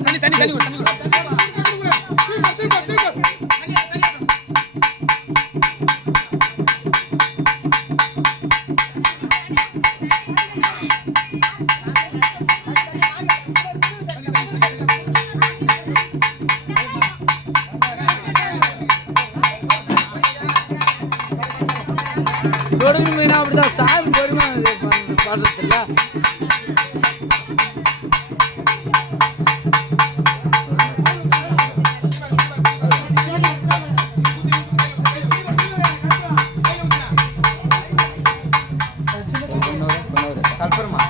தண்ணி தண்ணி தண்ணி தண்ணி தண்ணி கொடுமை மீனா அப்படிதான். சாமி கொடுமை பண்றதில்ல கல்பருமா?